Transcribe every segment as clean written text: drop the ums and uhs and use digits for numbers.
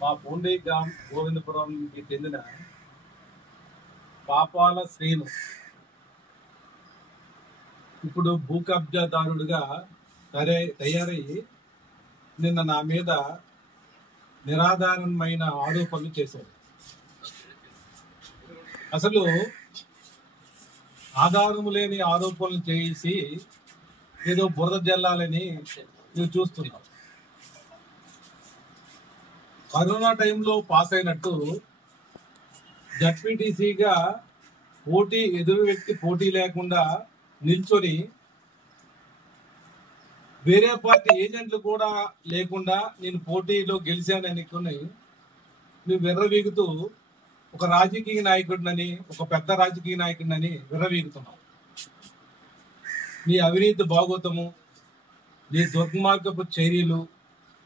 మా పూండి గోవిందపురంకి చెందిన పాపాల శ్రీను ఇప్పుడు భూ కబ్జాదారుడిగా తయారయ్యి నిన్న నా మీద నిరాధారమైన ఆరోపణలు చేశాడు. అసలు ఆధారము లేని ఆరోపణలు చేసి ఏదో బురద జల్లాలని నువ్వు చూస్తున్నావు. కరోనా టైంలో పాస్ అయినట్టు జడ్పీటీసీగా ఎదురు వ్యక్తి పోటీ లేకుండా నిల్చొని వేరే పార్టీ ఏజెంట్లు కూడా లేకుండా నేను పోటీలో గెలిచానని నువ్వు విర్రవీగుతూ ఒక రాజకీయ నాయకుడినని, ఒక పెద్ద రాజకీయ నాయకుడినని విర్రవీగుతున్నావు. నీ అవినీతి భాగోతము, నీ దుర్మార్గపు చర్యలు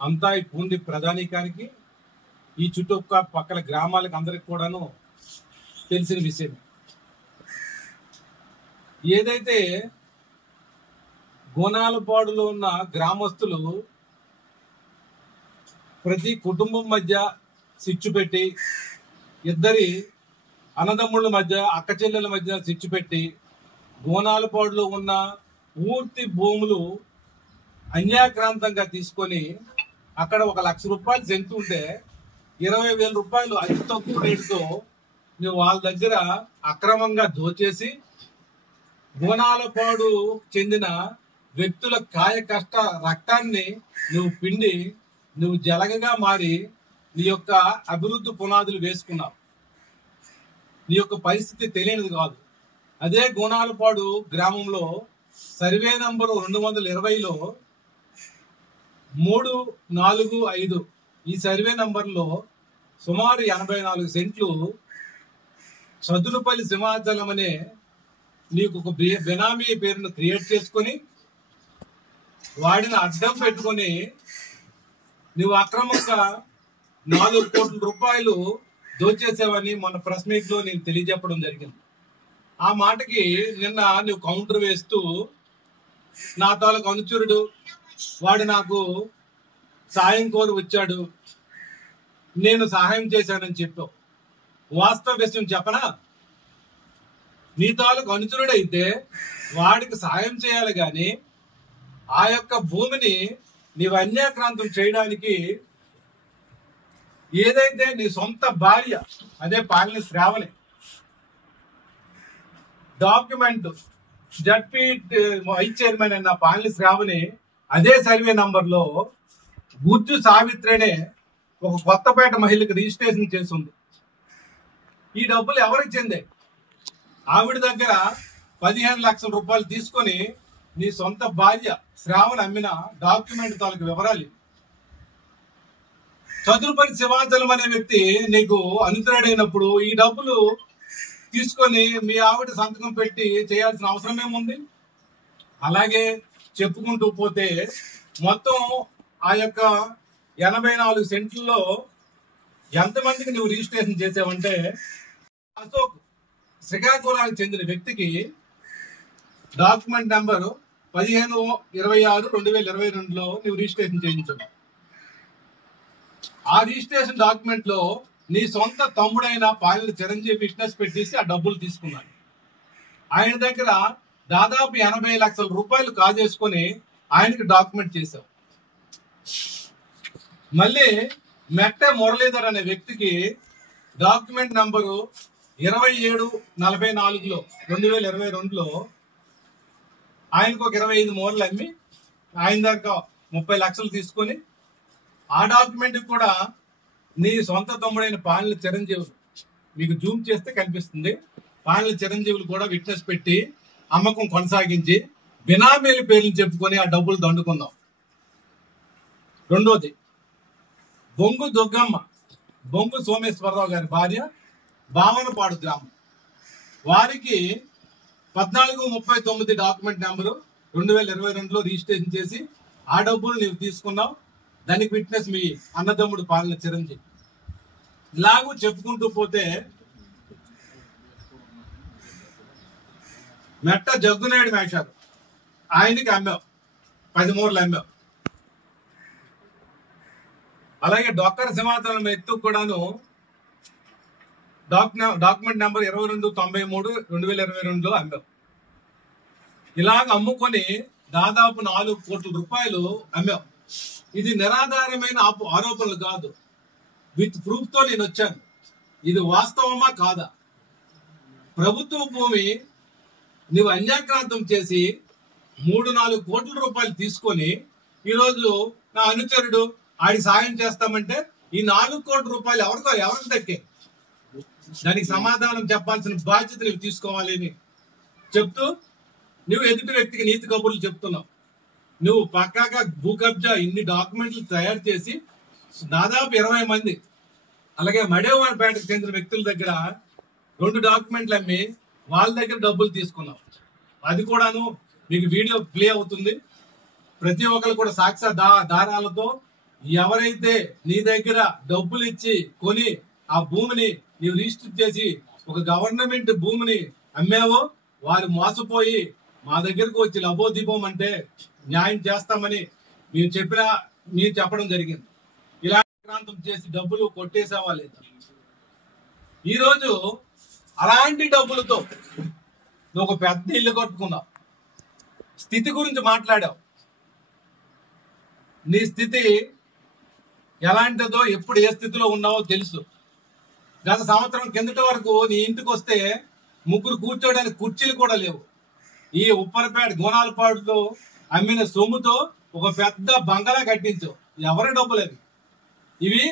అంతా ఈ పూండి ప్రధానికానికి, ఈ చుట్టుపక్కల గ్రామాలకు అందరికి కూడాను తెలిసిన విషయం. ఏదైతే గోనాలపాడులో ఉన్న గ్రామస్తులు ప్రతి కుటుంబం మధ్య చిచ్చు పెట్టి, ఇద్దరి అన్నదమ్ముళ్ళ మధ్య, అక్క చెల్లెల మధ్య చిచ్చు పెట్టి, గోనాలపాడులో ఉన్న పూర్తి భూములు అన్యాక్రాంతంగా తీసుకొని అక్కడ 1 లక్ష రూపాయలు సెంటు ఉంటే 20,000 రూపాయలు అతి తక్కువ రేటుతో నువ్వు వాళ్ళ దగ్గర అక్రమంగా దోచేసి గోనాలపాడు చెందిన వ్యక్తుల కాయ కష్ట రక్తాన్ని నువ్వు పిండి నువ్వు జలగగా మారి నీ యొక్క అభివృద్ధి పునాదులు వేసుకున్నావు. నీ యొక్క పరిస్థితి తెలియనిది కాదు. అదే గోనాలపాడు గ్రామంలో సర్వే నంబరు 220లో 345 ఈ సర్వే నంబర్లో సుమారు 84 సెంట్లు చదునుపల్లి సింహాచలం అనే నీకు ఒక బెనామీ పేరును క్రియేట్ చేసుకొని వాడిని అడ్డం పెట్టుకొని నువ్వు అక్రమంగా 4 కోట్ల రూపాయలు దోచేసావని మన ప్రెస్ మీట్ లో నేను తెలియజెప్పడం జరిగింది. ఆ మాటకి నిన్న నువ్వు కౌంటర్ వేస్తూ నా తాలూకు అనుచరుడు వాడు నాకు సాయం కోరి వచ్చాడు, నేను సహాయం చేశానని చెప్పావు. వాస్తవ విషయం చెప్పనా? నీ తాలూకు అనుచరుడైతే వాడికి సాయం చేయాలి గాని ఆ యొక్క భూమిని నీవు అన్యాక్రాంతం చేయడానికి ఏదైతే నీ సొంత భార్య, అదే Palana Sravani document ZP vice chairman అయిన పాలన శ్రావణి అదే సర్వే నంబర్లో గుజ్జు సావిత్రినే ఒక కొత్తపేట మహిళకి రిజిస్ట్రేషన్ చేసింది. ఈ డబ్బులు ఎవరికి చెందే? ఆవిడ దగ్గర 15 లక్షల రూపాయలు తీసుకొని నీ సొంత భార్య శ్రావణి అమ్మిన డాక్యుమెంట్ తాలూకు వివరాలు. చదునుపల్లి సింహాచలం అనే వ్యక్తి నీకు అనుచరుడైనప్పుడు ఈ డబ్బులు తీసుకొని మీ ఆవిడ సంతకం పెట్టి చేయాల్సిన అవసరం ఏముంది? అలాగే చెప్పుకుంటూ పోతే మొత్తం ఆ యొక్క 84 సెంట్లలో ఎంతమందికి నువ్వు రిజిస్ట్రేషన్ చేసావంటే, అశోక్ శ్రీకాకుళానికి చెందిన వ్యక్తికి డాక్యుమెంట్ నెంబరు 15/26/2022లో నువ్వు రిజిస్ట్రేషన్ చేయించావు. ఆ రిజిస్ట్రేషన్ డాక్యుమెంట్ లో నీ సొంత తమ్ముడైన పాలన చిరంజీవి విట్నెస్ పెట్టేసి ఆ డబ్బులు తీసుకున్నాడు. ఆయన దగ్గర దాదాపు 80 లక్షల రూపాయలు కాజేసుకొని ఆయనకి డాక్యుమెంట్ చేశావు. మళ్ళీ మెట్ట మురళీధర్ అనే వ్యక్తికి డాక్యుమెంట్ నంబరు 27/44లో 2022లో ఆయనకు ఒక 25 మూరలు అమ్మి ఆయన దగ్గర 30 లక్షలు తీసుకొని ఆ డాక్యుమెంట్ కూడా నీ సొంత తమ్ముడైన పాలన చిరంజీవులు, మీకు జూమ్ చేస్తే కనిపిస్తుంది, పాలన చిరంజీవులు కూడా విట్నెస్ పెట్టి అమ్మకం కొనసాగించి బినామీల పేర్లు చెప్పుకొని ఆ డబ్బులు దండుకుందాం. రెండోది, బొంగు దుగ్గమ్మ, బొంగు సోమేశ్వరరావు గారి భార్య, బావనపాడు గ్రామం, వారికి 14/39 డాక్యుమెంట్ నెంబరు 2022లో రిజిస్ట్రేషన్ చేసి ఆ డబ్బులు నీవు తీసుకున్నావు. దానికి విట్నెస్ మీ అన్నదమ్ముడు పాలన చిరంజీవి. ఇలాగూ చెప్పుకుంటూ పోతే మెట్ట జగ్గునాయుడు మేషారు, ఆయనకి అమ్మావు 10 మూరలు అమ్మావు. అలాగే డొక్కర్ సింహాచలం ఎత్తు కూడాను డాక్యుమెంట్ నెంబర్ 2293/2022లో అమ్మాం. ఇలాగ అమ్ముకొని దాదాపు 4 కోట్ల రూపాయలు అమ్మాం. ఇది నిరాధారమైన ఆరోపణలు కాదు, విత్ ప్రూఫ్ తో నేను వచ్చాను. ఇది వాస్తవమా కాదా? ప్రభుత్వ భూమి నువ్వు అన్యాక్రాంతం చేసి 3-4 కోట్ల రూపాయలు తీసుకొని ఈరోజు నా అనుచరుడు ఆడికి సాయం చేస్తామంటే ఈ 4 కోట్ల రూపాయలు ఎవరికి దక్కే? దానికి సమాధానం చెప్పాల్సిన బాధ్యత నువ్వు తీసుకోవాలి అని చెప్తూ నువ్వు ఎదుటి వ్యక్తికి నీతి కబుర్లు చెప్తున్నావు. నువ్వు పక్కాగా భూ కబ్జా ఇన్ని డాక్యుమెంట్లు తయారు చేసి దాదాపు 20 మంది అలాగే మడేవారిపేటకు చెందిన వ్యక్తుల దగ్గర 2 డాక్యుమెంట్లు అమ్మి వాళ్ళ దగ్గర డబ్బులు తీసుకున్నావు. అది కూడాను మీకు వీడియో ప్లే అవుతుంది. ప్రతి ఒక్కరు కూడా సాక్ష్య దారాలతో ఎవరైతే నీ దగ్గర డబ్బులు ఇచ్చి కొని ఆ భూమిని నీవు రిజిస్టర్ చేసి ఒక గవర్నమెంట్ భూమిని అమ్మావో వారు మోసపోయి మా దగ్గరకు వచ్చి లబోదీపం అంటే న్యాయం చేస్తామని మేము చెప్పడం జరిగింది. ఇలా ప్రాంతం చేసి డబ్బులు కొట్టేసావా లేదా? ఈరోజు అలాంటి డబ్బులతో నువ్వు ఒక పెద్ద ఇల్లు కట్టుకున్నావు. స్థితి గురించి మాట్లాడావు. నీ స్థితి ఎలాంటిదో ఎప్పుడు ఏ స్థితిలో ఉన్నావో తెలుసు. గత సంవత్సరం కిందట వరకు నీ ఇంటికి వస్తే 3 కూర్చోడానికి కుర్చీలు కూడా లేవు. ఈ ఉప్పరపేట గోనాలపాడులో అమ్మిన సొమ్ముతో ఒక పెద్ద బంగళా కట్టించావు. ఎవరి డబ్బులు అవి? ఇవి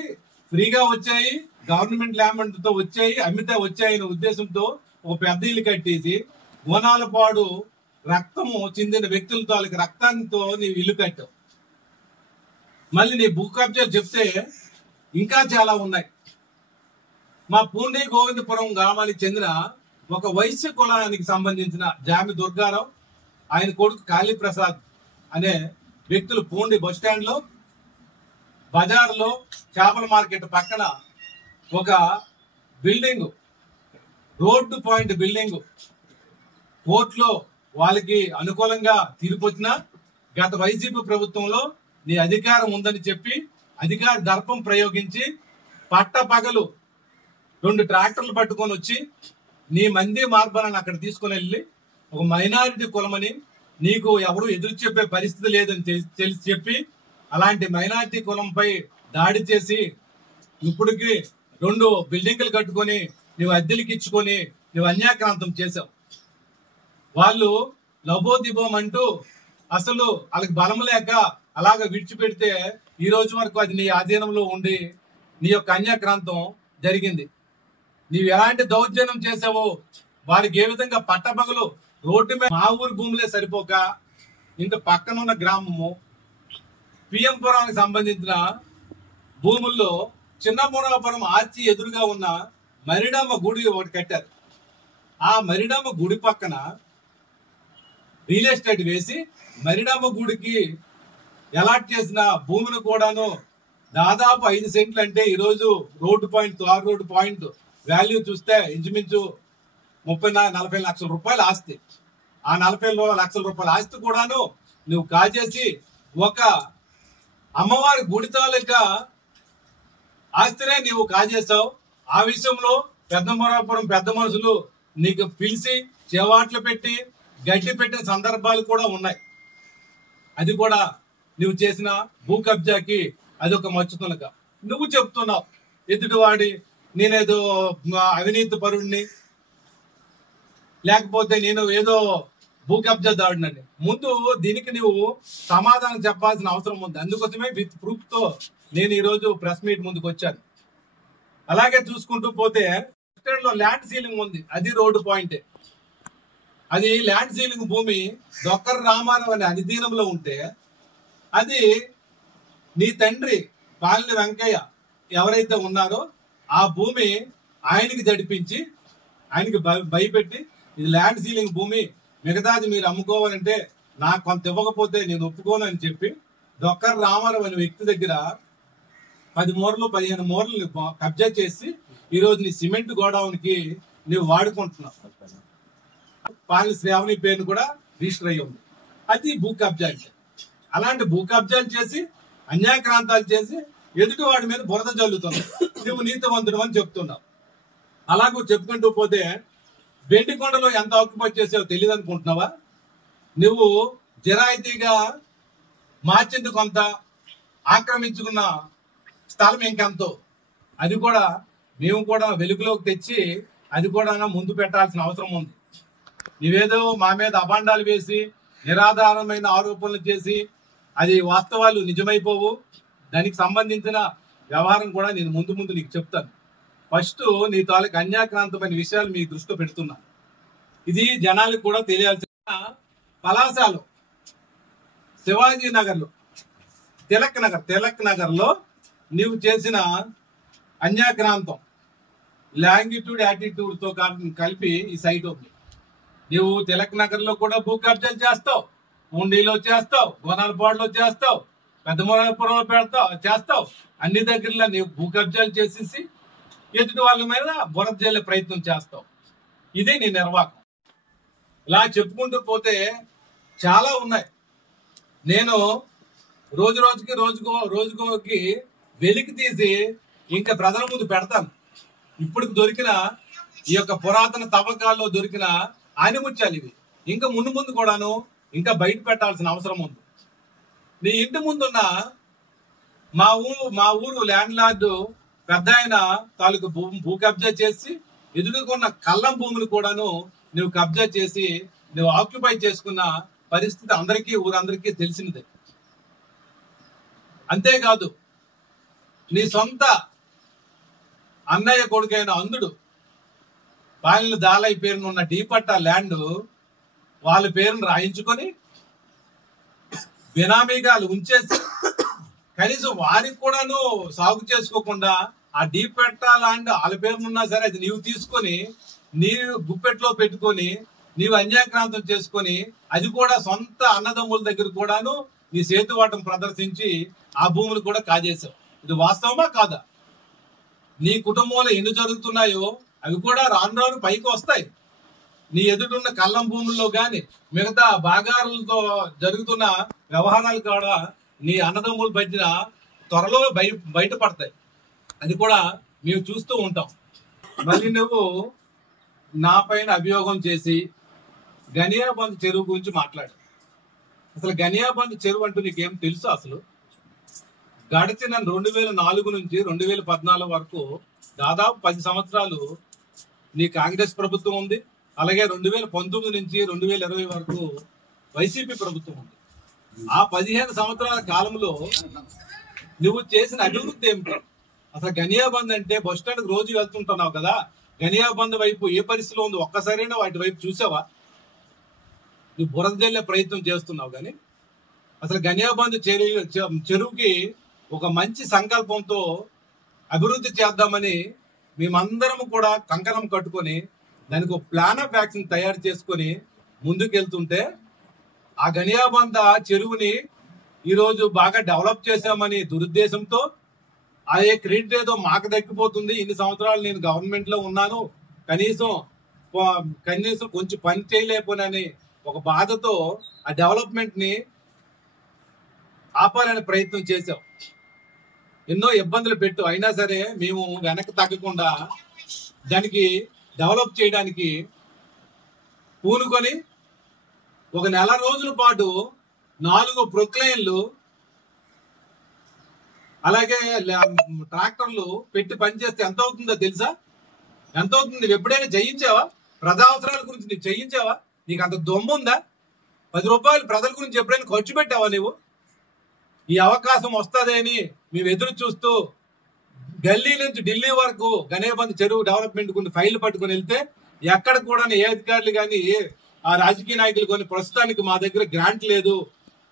ఫ్రీగా వచ్చాయి, గవర్నమెంట్ ల్యాండ్ తో వచ్చాయి, అమ్మితే వచ్చాయనే ఉద్దేశంతో ఒక పెద్ద ఇల్లు కట్టేసి గోనాలపాడు రక్తము చెందిన వ్యక్తుల తాలూకు రక్తంతో నీవు ఇల్లు కట్టావు. మళ్ళీ నీ భూ కబ్జాలు చెప్తే ఇంకా చాలా ఉన్నాయి. మా పూండి గోవిందపురం గ్రామానికి చెందిన ఒక వైశ్య కులానికి సంబంధించిన జామి దుర్గారావు, ఆయన కొడుకు కాళీప్రసాద్ అనే వ్యక్తులు పూండి బస్ స్టాండ్ లో బజార్లో చేపల మార్కెట్ పక్కన ఒక బిల్డింగ్, రోడ్డు పాయింట్ బిల్డింగ్ కోర్టులో వాళ్ళకి అనుకూలంగా తీర్పు వచ్చినా గత వైసీపీ ప్రభుత్వంలో నీ అధికారం ఉందని చెప్పి అధికార దర్పం ప్రయోగించి పట్టపగలు 2 ట్రాక్టర్లు పట్టుకొని వచ్చి నీ మంది మార్బలను అక్కడ తీసుకుని వెళ్ళి ఒక మైనారిటీ కులమని నీకు ఎవరు ఎదురు చెప్పే పరిస్థితి లేదని తెలిసి చెప్పి అలాంటి మైనారిటీ కులంపై దాడి చేసి ఇప్పటికి 2 బిల్డింగ్లు కట్టుకొని నువ్వు అద్దెలకి ఇచ్చుకొని నువ్వు అన్యాక్రాంతం చేశావు. వాళ్ళు లబోదిబోం అంటూ అసలు వాళ్ళకి బలం లేక అలాగ విడిచిపెడితే ఈ రోజు వరకు అది నీ ఆధీనంలో ఉండి నీ యొక్క అన్యాక్రాంతం జరిగింది. నీవు ఎలాంటి దౌర్జన్యం చేసావో వారికి ఏ విధంగా పట్టపగలు రోడ్డు మీద మా ఊరు భూములే సరిపోక ఇంత పక్కనున్న గ్రామము పిఎంపురానికి సంబంధించిన భూముల్లో చిన్నమూరాపురం ఆర్చి ఎదురుగా ఉన్న మరిడమ్మ గుడి ఒకటి కట్టారు. ఆ మరిడమ్మ గుడి పక్కన రియల్ ఎస్టేట్ వేసి మరిడమ్మ గుడికి అలాట్ చేసిన భూమిని కూడాను దాదాపు 5 సెంట్లు అంటే ఈరోజు road point tar road point value చూస్తే ఇంచుమించు 30-40 లక్షల రూపాయల ఆస్తి. ఆ 40 లక్షల రూపాయల ఆస్తి కూడాను నువ్వు కాజేసి ఒక అమ్మవారి గుడి తాలూకా ఆస్తినే నీవు కాజేశావు. ఆ విషయంలో పెద్దమరాపురం పెద్ద మనుషులు నీకు పిలిచి చేవాట్లు పెట్టి గడ్డి పెట్టిన సందర్భాలు కూడా ఉన్నాయి. అది కూడా నువ్వు చేసిన భూ కబ్జాకి అదొక మచ్చుతునక. నువ్వు చెప్తున్నావు ఎదుటివాడి నేనేదో అవినీతి పరుడిని లేకపోతే నేను ఏదో భూ కబ్జాదారుడిని. ముందు దీనికి నువ్వు సమాధానం చెప్పాల్సిన అవసరం ఉంది. అందుకోసమే విత్ ప్రూఫ్ తో నేను ఈరోజు ప్రెస్ మీట్ ముందుకు వచ్చాను. అలాగే చూసుకుంటూ పోతే లో ల్యాండ్ సీలింగ్ ఉంది, అది రోడ్డు పాయింటే. అది ల్యాండ్ సీలింగ్ భూమి డొక్కర్ రామారావు అనే అధీనంలో ఉంటే అది నీ తండ్రి పాలిన వెంకయ్య ఎవరైతే ఉన్నారో ఆ భూమి ఆయనకి జడిపించి ఆయనకి భయపెట్టి ఇది ల్యాండ్ సీలింగ్ భూమి, మిగతాది మీరు అమ్ముకోవాలంటే నాకు కొంత ఇవ్వకపోతే నేను ఒప్పుకోను అని చెప్పి డొక్కర్ రామారావు అనే వ్యక్తి దగ్గర 10 మూరలు 15 మూరలు కబ్జా చేసి ఈరోజు నీ సిమెంట్ గోడౌన్ కి నువ్వు వాడుకుంటున్నావు. పాలి శ్రావణి పేరు కూడా రిజిస్టర్ అయ్యి ఉంది. అది భూ కబ్జా అంటే. అలాంటి భూ కబ్జాలు చేసి అన్యాక్రాంతాలు చేసి ఎదుటి వాడి మీద బురద జల్లుతున్నావు. నువ్వు నీతివంతుడు అని చెప్తున్నావు. అలాగూ చెప్పుకుంటూ పోతే బెండికొండలో ఎంత ఆక్యుపై చేసావో తెలియదు అనుకుంటున్నావా? నువ్వు జిరాయితీగా మార్చింది కొంత, ఆక్రమించుకున్న స్థలం ఇంకెంతో, అది కూడా మేము కూడా వెలుగులోకి తెచ్చి అది కూడా ముందు పెట్టాల్సిన అవసరం ఉంది. నువ్వేదో మా మీద అభాండాలు వేసి నిరాధారమైన ఆరోపణలు చేసి అది వాస్తవాలు నిజమైపోవు. దానికి సంబంధించిన వ్యవహారం కూడా నేను ముందు నీకు చెప్తాను. ఫస్ట్ నీ తాలూకు అన్యాక్రాంతమైన విషయాలు మీ దృష్టిలో పెడుతున్నా. ఇది జనాలకు కూడా తెలియాల్సిన. పలాసాలు, శివాజీ నగర్లో, తిలక్ నగర్ లో నీవు చేసిన అన్యాక్రాంతం లాంగిట్యూడ్ యాటిట్యూడ్ తో కలిపి ఈ సైట్ ఉంది. నువ్వు తిలక్ నగర్ లో కూడా భూ కబ్జాలు చేస్తావు, ఉండిలో చేస్తావు, గోనాలపాడులో చేస్తావు, పెద్దమూలాపురంలో చేస్తావు. అన్ని దగ్గరలో నీవు భూ కబ్జాలు చేసేసి ఎదుటి వాళ్ళ మీద బురద జల్లే ప్రయత్నం చేస్తావు. ఇది నీ నిర్వాహకం. ఇలా చెప్పుకుంటూ పోతే చాలా ఉన్నాయి. నేను రోజుకోకి వెలికి తీసి ఇంకా ప్రజల ముందు పెడతాను. ఇప్పుడు దొరికిన ఈ యొక్క పురాతన తవ్వకాల్లో దొరికిన ఆనిముత్యాలు ఇవి. ఇంకా ముందు కూడాను ఇంకా బయట పెట్టాల్సిన అవసరం ఉంది. నీ ఇంటి ముందున్న మా ఊరు ల్యాండ్ లార్డు పెద్ద ఆయన తాలూకు భూ కబ్జా చేసి ఎదుర్కొన్న కళ్ళం భూమిని కూడాను నువ్వు కబ్జా చేసి నువ్వు ఆక్యుపై చేసుకున్న పరిస్థితి ఊరందరికీ తెలిసినదే. అంతేకాదు, నీ సొంత అన్నయ్య కొడుకైన అందుడు పాలిన దాలై పేరును ఉన్న డీపట్టా ల్యాండ్ వాళ్ళ పేరును రాయించుకొని బినామీగా ఉంచేసి కనీసం వారికి కూడాను సాగు చేసుకోకుండా ఆ డీపట్టా ల్యాండ్ వాళ్ళ పేరునున్నా సరే అది నీవు తీసుకొని నీవు గుప్పెట్లో పెట్టుకొని నీవు అన్యాక్రాంతం చేసుకొని అది కూడా సొంత అన్నదమ్ముల దగ్గర కూడాను నీ సేతువాటం ప్రదర్శించి ఆ భూములు కూడా కాజేశావు. ఇది వాస్తవమా కాదా? నీ కుటుంబంలో ఎన్ని జరుగుతున్నాయో అవి కూడా రాను పైకి వస్తాయి. నీ ఎదుటిన్న కళ్ళం భూముల్లో గాని మిగతా భాగాలతో జరుగుతున్న వ్యవహారాలు కూడా నీ అన్నదమ్ముల మధ్యన త్వరలో బయటపడతాయి. అది కూడా మేము చూస్తూ ఉంటాం. మళ్ళీ నువ్వు నా పైన అభియోగం చేసి గనియాబంద్ చెరువు గురించి మాట్లాడు. అసలు గనియాబంద్ చెరువు అంటూ నీకేం తెలుసు? అసలు గడిచిన 2004 నుంచి 2014 వరకు దాదాపు 10 సంవత్సరాలు నీ కాంగ్రెస్ ప్రభుత్వం ఉంది. అలాగే 2019 నుంచి 2020 వరకు వైసీపీ ప్రభుత్వం ఉంది. ఆ 15 సంవత్సరాల కాలంలో నువ్వు చేసిన అభివృద్ధి ఏమిటి? అసలు గనియాబంద్ అంటే బస్ స్టాండ్ రోజు వెళ్తుంటున్నావు కదా, గనియాబంద్ వైపు ఏ పరిస్థితిలో ఉంది ఒక్కసారైనా వాటి వైపు చూసావా? నువ్వు బురద జల్లే ప్రయత్నం చేస్తున్నావు. కానీ అసలు గనియాబంద్ చెరువుకి ఒక మంచి సంకల్పంతో అభివృద్ధి చేద్దామని మేమందరం కూడా కంకణం కట్టుకొని దానికి ఒక ప్లాన్ ఆఫ్ యాక్షన్ తయారు చేసుకొని ముందుకెళ్తుంటే ఆ గనియాబంద చెరువుని ఈరోజు బాగా డెవలప్ చేశామని దురుద్దేశంతో ఆ క్రెడిట్ ఏదో మాకు దక్కిపోతుంది, ఇన్ని సంవత్సరాలు నేను గవర్నమెంట్ లో ఉన్నాను, కనీసం కొంచెం పని చేయలేకపోనని ఒక బాధతో ఆ డెవలప్మెంట్ ని ఆపాలనే ప్రయత్నం చేశాం. ఎన్నో ఇబ్బందులు పెట్టు, అయినా సరే మేము వెనక్కి తగ్గకుండా దానికి డెవలప్ చేయడానికి పూనుకొని ఒక నెల రోజుల పాటు 4 ప్రొక్లైన్లు అలాగే ట్రాక్టర్లు పెట్టి పనిచేస్తే ఎంత అవుతుందో తెలుసా? ఎంత అవుతుంది? నువ్వు ఎప్పుడైనా జయించావా? ప్రజా అవసరాల గురించి నీకు చేయించావా? నీకు అంత దొమ్ము ఉందా? 10 రూపాయలు ప్రజల గురించి ఎప్పుడైనా ఖర్చు పెట్టావా నువ్వు? ఈ అవకాశం వస్తుంది అని మేము ఎదురు చూస్తూ ఢిల్లీ నుంచి ఢిల్లీ వరకు గనియాబంద్ చెరువు డెవలప్మెంట్ గురించి ఫైల్ పట్టుకుని వెళ్తే ఎక్కడ కూడా ఏ అధికారులు కానీ ఆ రాజకీయ నాయకులు కొన్ని ప్రస్తుతానికి మా దగ్గర గ్రాంట్ లేదు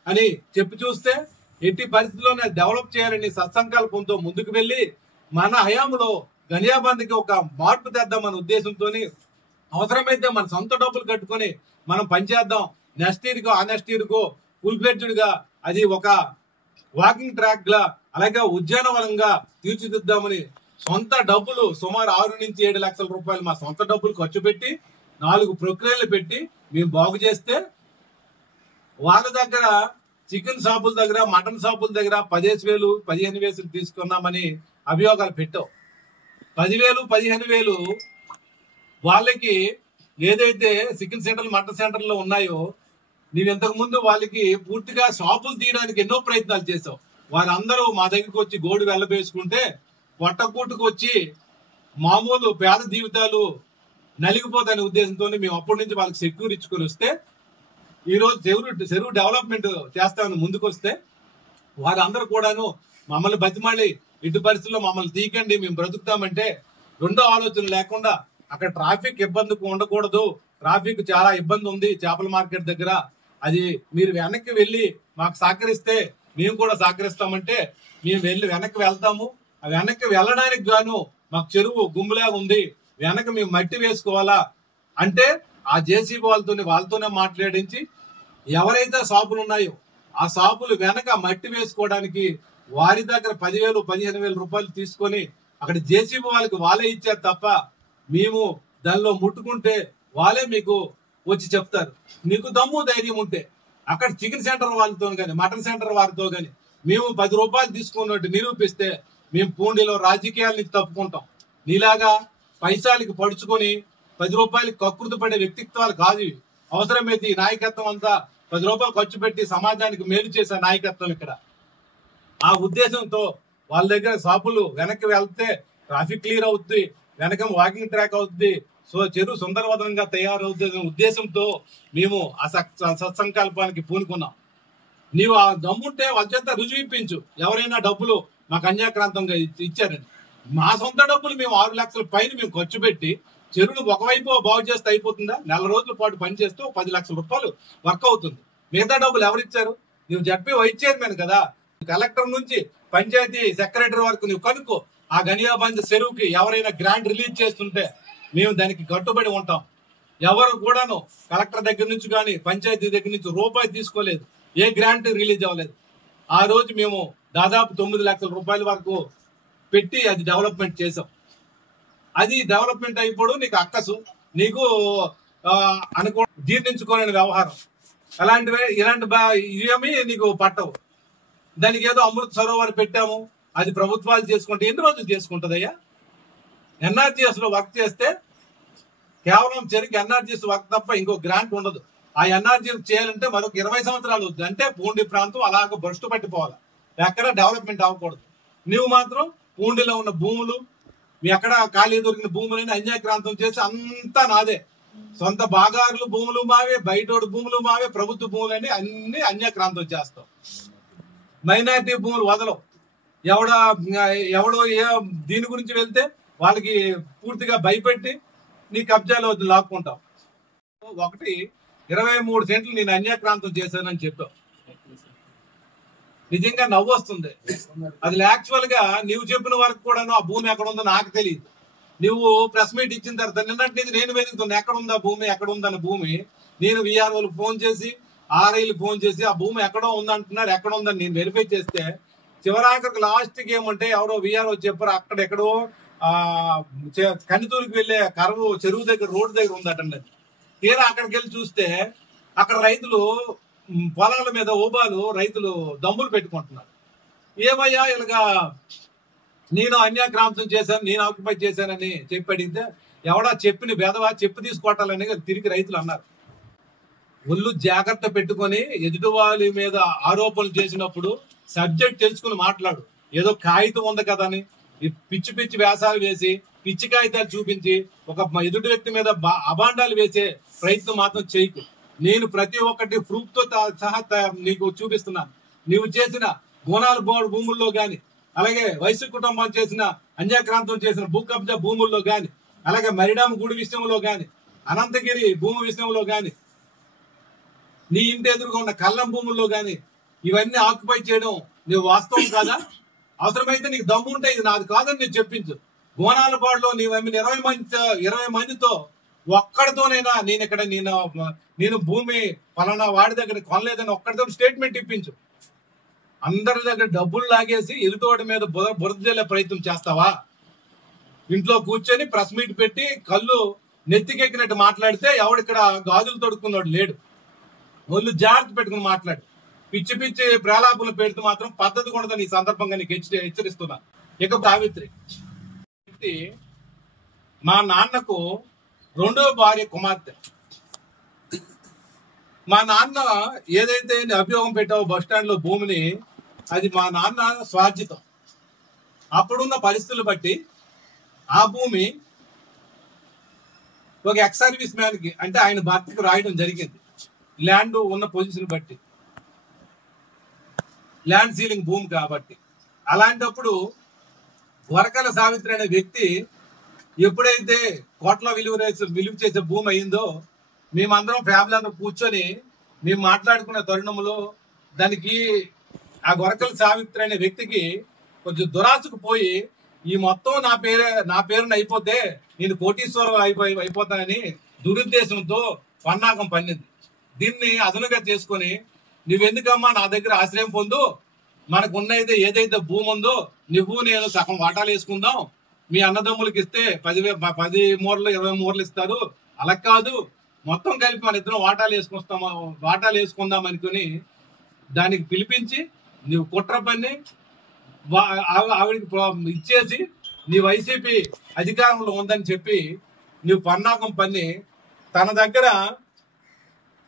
అని చెప్పి చూస్తే ఎట్టి పరిస్థితుల్లోనే డెవలప్ చేయాలని సత్సంకల్పంతో ముందుకు వెళ్లి మన హయాంలో గనియాబంద్కి ఒక మార్పు తెద్దామన్న ఉద్దేశంతో అవసరమైతే మన సొంత డబ్బులు కట్టుకొని మనం పనిచేద్దాం, నెక్స్ట్ ఇయర్కో ఆ నెక్స్ట్ ఇయర్కో ఫుల్ ఫ్లెడ్జ్డ్ గా అది ఒక వాకింగ్ ట్రాక్ గా అలాగే ఉద్యానవనంగా తీర్చిదిద్దామని సొంత డబ్బులు సుమారు 6 నుంచి 7 లక్షల రూపాయలు మా సొంత డబ్బులు ఖర్చు పెట్టి 4 ప్రక్రియలు పెట్టి మేము బాగు చేస్తే వాళ్ళ దగ్గర చికెన్ షాపుల దగ్గర, మటన్ షాపుల దగ్గర 10,000 15,000 తీసుకున్నామని అభియోగాలు పెట్టావు. 10,000 15,000 వాళ్ళకి ఏదైతే చికెన్ సెంటర్లు, మటన్ సెంటర్లు ఉన్నాయో, నీవు ఇంతకు ముందు వాళ్ళకి పూర్తిగా షాపులు తీయడానికి ఎన్నో ప్రయత్నాలు చేసావు. వారందరూ మా దగ్గరికి వచ్చి గోడు వెళ్ళబేసుకుంటే పొట్టకూటుకు వచ్చి మామూలు పేద జీవితాలు నలిగిపోతాయనే ఉద్దేశంతో మేము అప్పటి నుంచి వాళ్ళకి సెక్యూర్ ఇచ్చుకొని వస్తే, ఈ రోజు చెరువు డెవలప్మెంట్ చేస్తామని ముందుకు వస్తే వారందరూ కూడాను మమ్మల్ని బతిమాలి ఇటు పరిస్థితుల్లో మమ్మల్ని తీకండి, మేము బ్రతుకుతామంటే రెండో ఆలోచన లేకుండా అక్కడ ట్రాఫిక్ ఇబ్బంది ఉండకూడదు, ట్రాఫిక్ చాలా ఇబ్బంది ఉంది చేపల మార్కెట్ దగ్గర, అది మీరు వెనక్కి వెళ్ళి మాకు సహకరిస్తే మేము కూడా సహకరిస్తామంటే మేము వెనక్కి వెళ్తాము. ఆ వెనక్కి వెళ్ళడానికి గాను మాకు చెరువు గుంపులాగా ఉంది, వెనక మేము మట్టి వేసుకోవాలా అంటే ఆ జేసీబీ వాళ్ళతోనే మాట్లాడించి ఎవరైతే షాపులు ఉన్నాయో ఆ షాపులు వెనక మట్టి వేసుకోవడానికి వారి దగ్గర 10,000 15,000 రూపాయలు తీసుకొని అక్కడ జేసీబీ వాళ్ళే ఇచ్చారు తప్ప, మేము దానిలో ముట్టుకుంటే వాళ్ళే మీకు వచ్చి చెప్తారు. నీకు దమ్ము ధైర్యం ఉంటే అక్కడ చికెన్ సెంటర్ వాళ్ళతో కానీ, మటన్ సెంటర్ వారితో కానీ మేము 10 రూపాయలు తీసుకున్నట్టు నిరూపిస్తే మేము పూండిలో రాజకీయాల నుంచి తప్పుకుంటాం. నీలాగా పైసాలకి పడుచుకొని 10 రూపాయలకి కకృతి పడే వ్యక్తిత్వాలు కాదు ఇవి. అవసరమైతే ఈ నాయకత్వం అంతా 10 రూపాయలు ఖర్చు పెట్టి సమాజానికి మేలు చేసే నాయకత్వం ఇక్కడ. ఆ ఉద్దేశంతో వాళ్ళ దగ్గర షాపులు వెనక్కి వెళ్తే ట్రాఫిక్ క్లియర్ అవుతుంది, వెనక వాకింగ్ ట్రాక్ అవుతుంది, సో చెరువు సుందరవదనంగా తయారవుతుంది ఉద్దేశంతో మేము ఆ సత్సంకల్పానికి పూనుకున్నాం. నీవు ఆ దమ్ముంటే వాళ్ళ చేత రుజువు ఇప్పించు, ఎవరైనా డబ్బులు మాకు అన్యాక్రాంతంగా ఇచ్చారని. మా సొంత డబ్బులు మేము 6 లక్షల పైన మేము ఖర్చు పెట్టి చెరువును ఒకవైపు బాగు చేస్తే అయిపోతుందా? నెల రోజుల పాటు పనిచేస్తే 10 లక్షల రూపాయలు వర్క్ అవుతుంది. మిగతా డబ్బులు ఎవరిచ్చారు? నువ్వు జడ్పీ వైస్ చైర్మన్ కదా, కలెక్టర్ నుంచి పంచాయతీ సెక్రటరీ వరకు నువ్వు కనుక్కో. ఆ గనియాబంద్ చెరువుకి ఎవరైనా గ్రాంట్ రిలీజ్ చేస్తుంటే మేము దానికి కట్టుబడి ఉంటాం. ఎవరు కూడాను కలెక్టర్ దగ్గర నుంచి కానీ పంచాయతీ దగ్గర నుంచి రూపాయి తీసుకోలేదు, ఏ గ్రాంట్ రిలీజ్ అవ్వలేదు. ఆ రోజు మేము దాదాపు 9 లక్షల రూపాయల వరకు పెట్టి అది డెవలప్మెంట్ చేసాం. అది డెవలప్మెంట్ అయిపోవడం నీకు అక్కసు, నీకు జీర్ణించుకోలేని వ్యవహారం. ఇవేమి నీకు పట్టవు. దానికి ఏదో అమృత్ సరోవర్ పెట్టాము, అది ప్రభుత్వాలు చేసుకుంటే ఎన్ని రోజులు చేసుకుంటుందయ్యా? ఎన్ఆర్జీఎస్ లో వర్క్ చేస్తే కేవలం చెరుకు ఎన్ఆర్జీఎస్ వర్క్ తప్ప ఇంకో గ్రాంట్ ఉండదు. ఆ ఎన్ఆర్జీఎస్ చేయాలంటే మరొక 20 సంవత్సరాలు అవుతుంది. అంటే పూండి ప్రాంతం అలాగ భ్రష్టు పట్టిపోవాలి, ఎక్కడ డెవలప్మెంట్ అవ్వకూడదు. నువ్వు మాత్రం పూండిలో ఉన్న భూములు, ఎక్కడ ఖాళీ దొరికిన భూములని అన్యాక్రాంతం చేసి అంతా నాదే, సొంత బాగారులు భూములు మావే, బయటోడు భూములు మావే, ప్రభుత్వ భూములని అన్ని అన్యాక్రాంతం చేస్తావు. మైనారిటీ భూములు వదలవు. ఎవడో దీని గురించి వెళ్తే వాళ్ళకి పూర్తిగా భయపెట్టి నీ కబ్జాలో లాక్కుంటావు. 23 సెంట్లు నేను అన్యాక్రాంతం చేశానని చెప్పావు. నిజంగా నవ్వు వస్తుంది. అది యాక్చువల్ గా నీవు చెప్పిన వరకు కూడాను ఆ భూమి ఎక్కడ ఉందో నాకు తెలియదు. నువ్వు ప్రెస్ మీట్ ఇచ్చిన తర్వాత నిన్నటి నేను వెతుకుతున్నా ఎక్కడ ఉందా భూమి, ఎక్కడ ఉందన్న భూమి. నేను విఆర్ఓలకు ఫోన్ చేసి, ఆర్ఐలకు ఫోన్ చేసి ఆ భూమి ఎక్కడో ఉందంటున్నారు, ఎక్కడ ఉందని నేను వెరిఫై చేస్తే చివరాఖరికి లాస్ట్ కి ఏమంటే ఎవరో విఆర్ఓ చెప్పారు అక్కడ ఎక్కడో కనితూరుకి వెళ్లే కరువు చెరువు దగ్గర రోడ్డు దగ్గర ఉందటండి. తీరా అక్కడికి వెళ్ళి చూస్తే అక్కడ రైతులు పొలాల మీద ఓబాలు రైతులు దమ్ములు పెట్టుకుంటున్నారు. ఏమయ్యా ఇలాగా నేను అన్యాక్రాంతం చేశాను, నేను ఆక్యుపై చేశానని చెప్పి అడిగితే ఎవడా చెప్పిన బెదవా చెప్పు తీసుకోవటాలని తిరిగి రైతులు అన్నారు. ఒళ్ళు జాగ్రత్త పెట్టుకొని ఎదుటి వాళ్ళ మీద ఆరోపణలు చేసినప్పుడు సబ్జెక్ట్ తెలుసుకుని మాట్లాడు. ఏదో కాగితం ఉంది కదా అని పిచ్చి పిచ్చి వ్యాసాలు వేసి పిచ్చి కాగితాలు చూపించి ఒక ఎదుటి వ్యక్తి మీద అబాండాలు వేసే ప్రయత్నం మాత్రం చేయకు. నేను ప్రతి ఒక్కటి ప్రూఫ్ తో సహా నీకు చూపిస్తున్నాను. నీవు చేసిన బోనాల బోర్డు భూముల్లో గాని, అలాగే వైశ్య కుటుంబం చేసిన అన్యాక్రాంతం చేసిన భూ కబ్జా భూముల్లో గాని, అలాగే మరిడాం గుడి విషయంలో గాని, అనంతగిరి భూమి విషయంలో గాని, నీ ఇంటి ఎదురుగా ఉన్న కల్లం భూముల్లో గాని ఇవన్నీ ఆక్యుపై చేయడం నీవు వాస్తవం కాదా? అవసరమైతే నీకు దమ్ము ఉంటే ఇది నాది కాదని నేను చెప్పించు. బోనాల పాడులో నీవు 20 మందితో ఒక్కడితోనైనా నేను భూమి ఫలానా వాడి దగ్గర కొనలేదని ఒక్కడితో స్టేట్మెంట్ ఇప్పించు. అందరి దగ్గర డబ్బులు లాగేసి ఎదుటోడి మీద బురద జల్లే ప్రయత్నం చేస్తావా? ఇంట్లో కూర్చొని ప్రెస్ మీట్ పెట్టి కళ్ళు నెత్తికెక్కినట్టు మాట్లాడితే ఎవడిక్కడ గాజులు తొడుక్కున్నాడు లేడు. ఒళ్ళు జాగ్రత్త పెట్టుకుని మాట్లాడు. పిచ్చి పిచ్చి ప్రలాపనలు పెడితే మాత్రం పద్ధతి ఉండదని ఈ సందర్భంగా నీకు హెచ్చరిస్తున్నా. ఇక సావిత్రి వ్యక్తి మా నాన్నకు రెండో భార్య కుమార్తె. మా నాన్న ఏదైతే అభియోగం పెట్టావో బస్ స్టాండ్ లో భూమిని, అది మా నాన్న స్వార్జితం. అప్పుడున్న పరిస్థితులు బట్టి ఆ భూమి ఒక ఎక్స్ సర్వీస్ మ్యాన్ కి, అంటే ఆయన భర్తకు రాయడం జరిగింది. ల్యాండ్ ఉన్న పొజిషన్ బట్టి, ల్యాండ్ సీలింగ్ భూమి కాబట్టి. అలాంటప్పుడు వరకల సావిత్రి అనే వ్యక్తి ఎప్పుడైతే కోట్ల విలువ చేసే భూమి అయిందో, మేమందరం ఫ్యామిలీ అందరం కూర్చొని మేము మాట్లాడుకునే తరుణంలో దానికి ఆ వరకల సావిత్రి అనే వ్యక్తికి కొంచెం దురాశకు పోయి, ఈ మొత్తం నా పేరున అయిపోతే నేను కోటీశ్వరం అయిపోతానని దురుద్దేశంతో పన్నాగం పన్నింది. దీన్ని అదనుగా చేసుకొని, నువ్వెందుకమ్మా నా దగ్గర ఆశ్రయం పొందు, మనకున్నైతే ఏదైతే భూమి ఉందో నువ్వు నేను సగం వాటాలు వేసుకుందాం, మీ అన్నదమ్ములకి ఇస్తే 10 మూరలు 20 మూరలు ఇస్తారు, అలా కాదు మొత్తం కలిపి మన ఇద్దరం వాటాలు వేసుకుందాం అనుకుని దానికి పిలిపించి నువ్వు కుట్ర పన్ని ఆవిడికి ఇచ్చేసి, నీ వైసీపీ అధికారంలో ఉందని చెప్పి నువ్వు పన్నాగం పన్ని తన దగ్గర